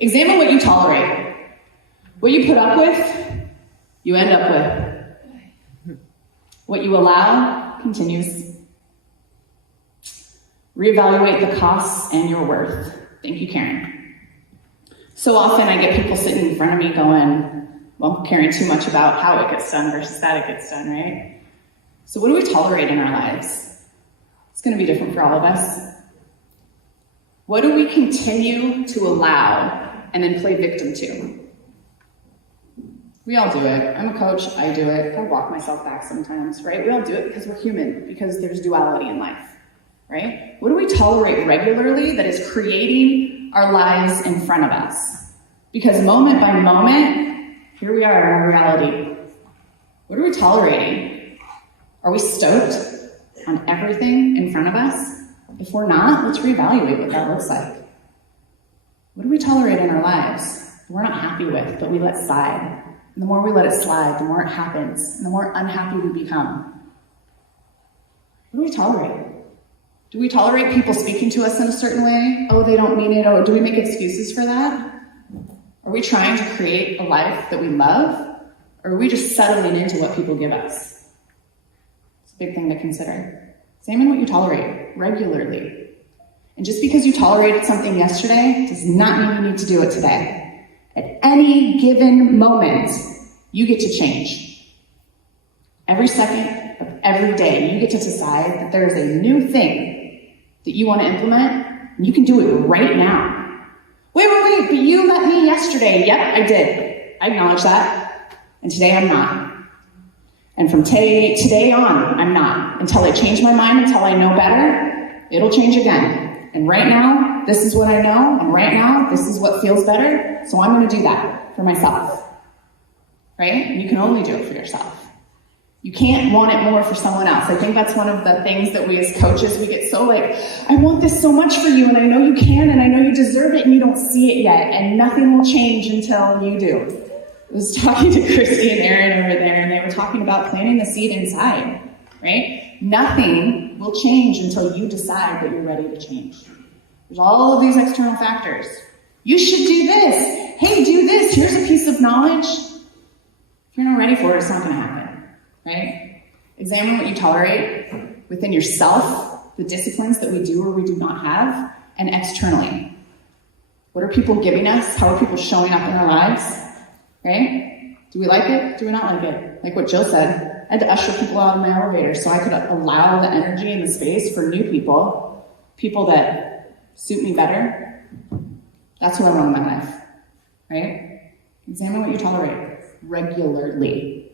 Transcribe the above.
Examine what you tolerate. What you put up with, you end up with. What you allow continues. Reevaluate the costs and your worth. Thank you, Karen. So often I get people sitting in front of me going, well, caring too much about how it gets done versus that it gets done, right? So what do we tolerate in our lives? It's going to be different for all of us. What do we continue to allow and then play victim to? We all do it. I'm a coach, I do it. I walk myself back sometimes, right? We all do it because we're human, because there's duality in life, right? What do we tolerate regularly that is creating our lives in front of us? Because moment by moment, here we are in our reality. What are we tolerating? Are we stoked on everything in front of us? If we're not, let's reevaluate what that looks like. What do we tolerate in our lives that we're not happy with, but we let slide? And the more we let it slide, the more it happens, and the more unhappy we become. What do we tolerate? Do we tolerate people speaking to us in a certain way? Oh, they don't mean it. Oh, do we make excuses for that? Are we trying to create a life that we love? Or are we just settling into what people give us? It's a big thing to consider. Examine what you tolerate regularly. And just because you tolerated something yesterday does not mean you need to do it today. At any given moment, you get to change. Every second of every day, you get to decide that there is a new thing that you want to implement, and you can do it right now. Wait, but you let me yesterday. Yep, I did. I acknowledge that. And today I'm not. And from today on, I'm not. Until I change my mind, until I know better, it'll change again. And right now, this is what I know, and right now, this is what feels better, so I'm going to do that for myself. Right? And you can only do it for yourself. You can't want it more for someone else. I think that's one of the things that we as coaches, we get so like, I want this so much for you, and I know you can, and I know you deserve it, and you don't see it yet, and nothing will change until you do. I was talking to Christy and Aaron over there, and they were talking about planting the seed inside, right? Nothing will change until you decide that you're ready to change. There's all of these external factors. You should do this. Hey, do this. Here's a piece of knowledge. If you're not ready for it, it's not going to happen, right? Examine what you tolerate within yourself, the disciplines that we do or we do not have, and externally. What are people giving us? How are people showing up in our lives, right? Do we like it? Do we not like it? Like what Jill said, I had to usher people out of my elevator so I could allow the energy and the space for new people that suit me better. That's what I want in my life, right? Examine what you tolerate regularly.